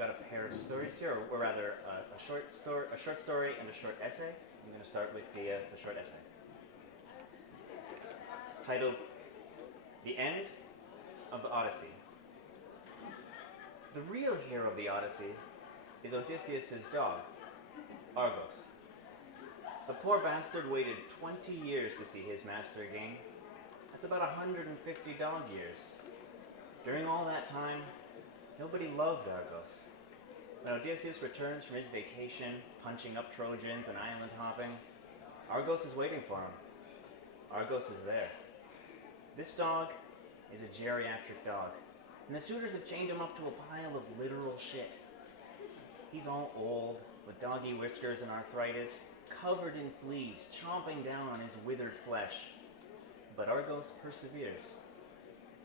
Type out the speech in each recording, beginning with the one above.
got a pair of stories here, or rather a short story and a short essay. I'm going to start with the short essay. It's titled "The End of the Odyssey." The real hero of the Odyssey is Odysseus' dog, Argos. The poor bastard waited 20 years to see his master again. That's about 150 dog years. During all that time, nobody loved Argos. When Odysseus returns from his vacation, punching up Trojans and island hopping, Argos is waiting for him. Argos is there. This dog is a geriatric dog, and the suitors have chained him up to a pile of literal shit. He's all old, with doggy whiskers and arthritis, covered in fleas, chomping down on his withered flesh. But Argos perseveres.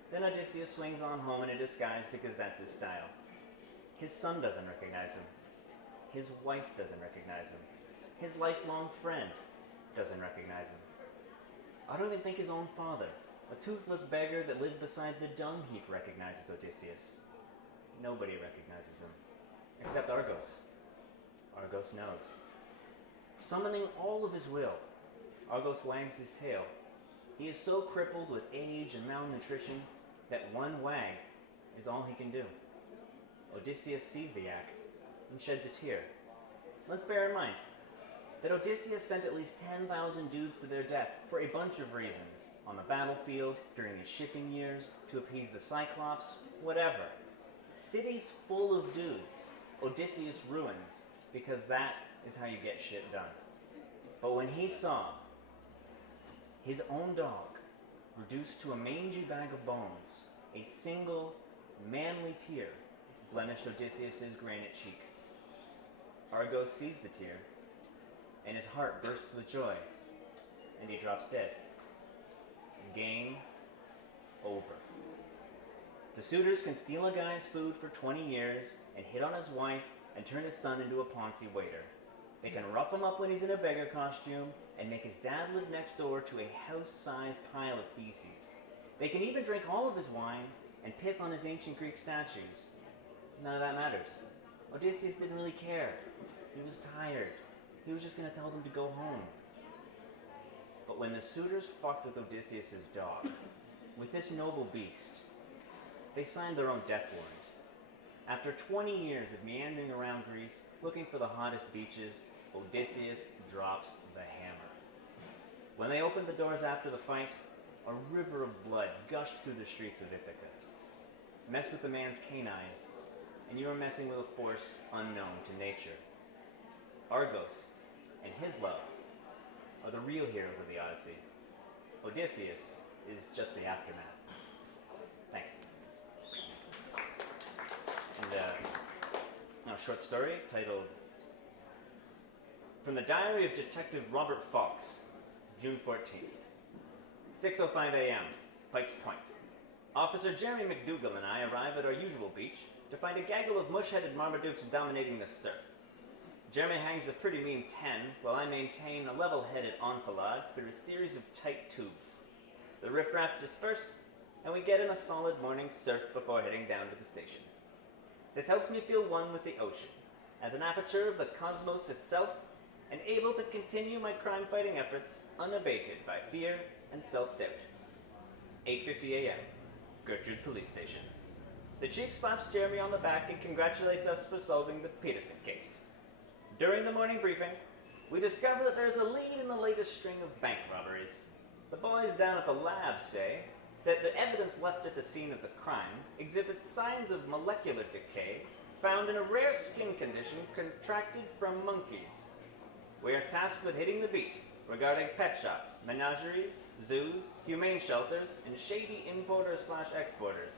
Then Odysseus swings on home in a disguise because that's his style. His son doesn't recognize him. His wife doesn't recognize him. His lifelong friend doesn't recognize him. I don't even think his own father, a toothless beggar that lived beside the dung heap, recognizes Odysseus. Nobody recognizes him, except Argos. Argos knows. Summoning all of his will, Argos wags his tail. He is so crippled with age and malnutrition that one wag is all he can do. Odysseus sees the act and sheds a tear. Let's bear in mind that Odysseus sent at least 10,000 dudes to their death for a bunch of reasons. On the battlefield, during his shipping years, to appease the Cyclops, whatever. Cities full of dudes, Odysseus ruins, because that is how you get shit done. But when he saw his own dog reduced to a mangy bag of bones, a single manly tear blemished Odysseus' granite cheek. Argos sees the tear, and his heart bursts with joy, and he drops dead. Game over. The suitors can steal a guy's food for 20 years and hit on his wife and turn his son into a Ponzi waiter. They can rough him up when he's in a beggar costume and make his dad live next door to a house-sized pile of feces. They can even drink all of his wine and piss on his ancient Greek statues. None of that matters. Odysseus didn't really care. He was tired. He was just going to tell them to go home. But when the suitors fucked with Odysseus' dog, with this noble beast, they signed their own death warrant. After 20 years of meandering around Greece, looking for the hottest beaches, Odysseus drops the hammer. When they opened the doors after the fight, a river of blood gushed through the streets of Ithaca. Mess with the man's canine, and you are messing with a force unknown to nature. Argos and his love are the real heroes of the Odyssey. Odysseus is just the aftermath. Thanks. And now a short story titled From the Diary of Detective Robert Fox, June 14th. 6:05 a.m., Pikes Point. Officer Jeremy McDougal and I arrive at our usual beach to find a gaggle of mush-headed Marmadukes dominating the surf. Jeremy hangs a pretty mean 10, while I maintain a level-headed enfilade through a series of tight tubes. The riffraff disperse, and we get in a solid morning surf before heading down to the station. This helps me feel one with the ocean, as an aperture of the cosmos itself, and able to continue my crime-fighting efforts unabated by fear and self-doubt. 8:50 a.m., Gertrude Police Station. The chief slaps Jeremy on the back and congratulates us for solving the Peterson case. During the morning briefing, we discover that there's a lead in the latest string of bank robberies. The boys down at the lab say that the evidence left at the scene of the crime exhibits signs of molecular decay found in a rare skin condition contracted from monkeys. We are tasked with hitting the beat regarding pet shops, menageries, zoos, humane shelters, and shady importers/exporters.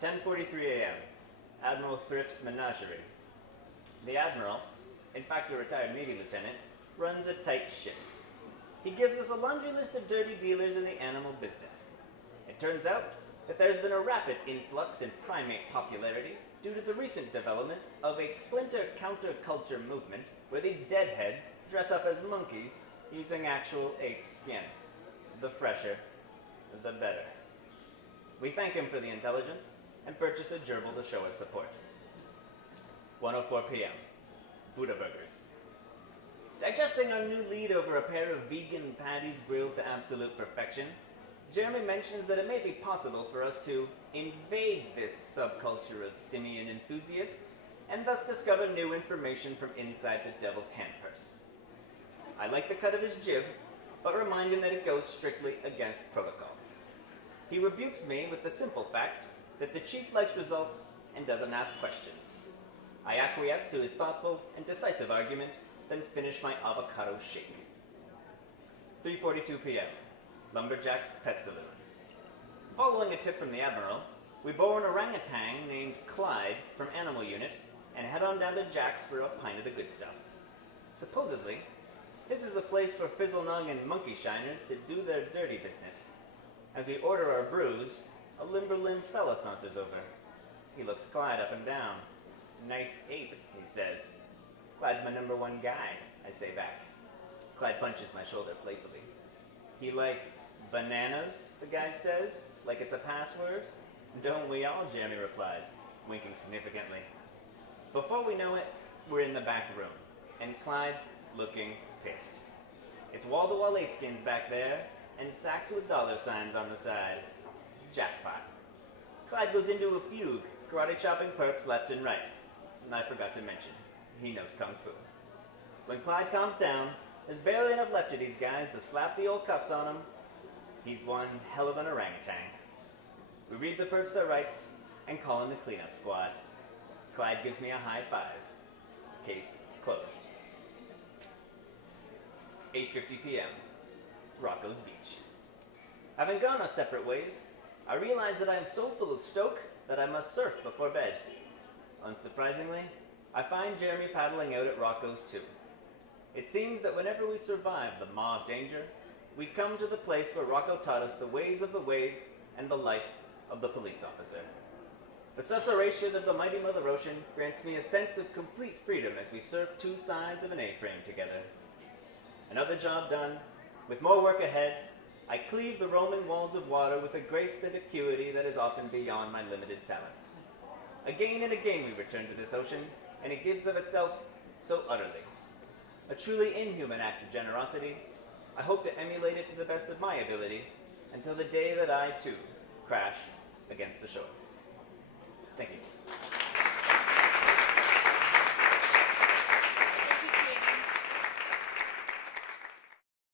10:43 a.m., Admiral Thrift's Menagerie. The Admiral, in fact a retired Navy lieutenant, runs a tight ship. He gives us a laundry list of dirty dealers in the animal business. It turns out that there's been a rapid influx in primate popularity due to the recent development of a splinter counterculture movement where these deadheads dress up as monkeys using actual ape skin. The fresher, the better. We thank him for the intelligence and purchase a gerbil to show us support. 1:04 p.m. Buddha Burgers. Digesting our new lead over a pair of vegan patties grilled to absolute perfection, Jeremy mentions that it may be possible for us to invade this subculture of simian enthusiasts and thus discover new information from inside the devil's handpurse. I like the cut of his jib, but remind him that it goes strictly against protocol. He rebukes me with the simple fact that the chief likes results and doesn't ask questions. I acquiesce to his thoughtful and decisive argument, then finish my avocado shake. 3:42 p.m. Lumberjack's Pet Saloon. Following a tip from the Admiral, we borrow an orangutan named Clyde from Animal Unit and head on down to Jack's for a pint of the good stuff. Supposedly, this is a place for fizzle-nung and monkey shiners to do their dirty business. As we order our brews, a limber-limbed fella saunters over. He looks Clyde up and down. "Nice ape," he says. "Clyde's my #1 guy," I say back. Clyde punches my shoulder playfully. "He like bananas?" the guy says, like it's a password. "Don't we all?" Jeremy replies, winking significantly. Before we know it, we're in the back room, and Clyde's looking pissed. It's wall-to-wall 8-skins back there, and sacks with $ signs on the side. Jackpot. Clyde goes into a fugue, karate chopping perps left and right. And I forgot to mention, he knows Kung Fu. When Clyde calms down, there's barely enough left of these guys to slap the old cuffs on him. He's one hell of an orangutan. We read the perps their rights and call in the cleanup squad. Clyde gives me a high five. Case closed. 8:50 p.m. Rocco's Beach. Having gone our separate ways, I realize that I am so full of stoke that I must surf before bed. Unsurprisingly, I find Jeremy paddling out at Rocco's too. It seems that whenever we survive the maw of danger, we come to the place where Rocco taught us the ways of the wave and the life of the police officer. The susurration of the mighty Mother Ocean grants me a sense of complete freedom as we surf two sides of an A-frame together. Another job done. With more work ahead, I cleave the roaming walls of water with a grace and acuity that is often beyond my limited talents. Again and again we return to this ocean, and it gives of itself so utterly. A truly inhuman act of generosity. I hope to emulate it to the best of my ability until the day that I, too, crash against the shore. Thank you.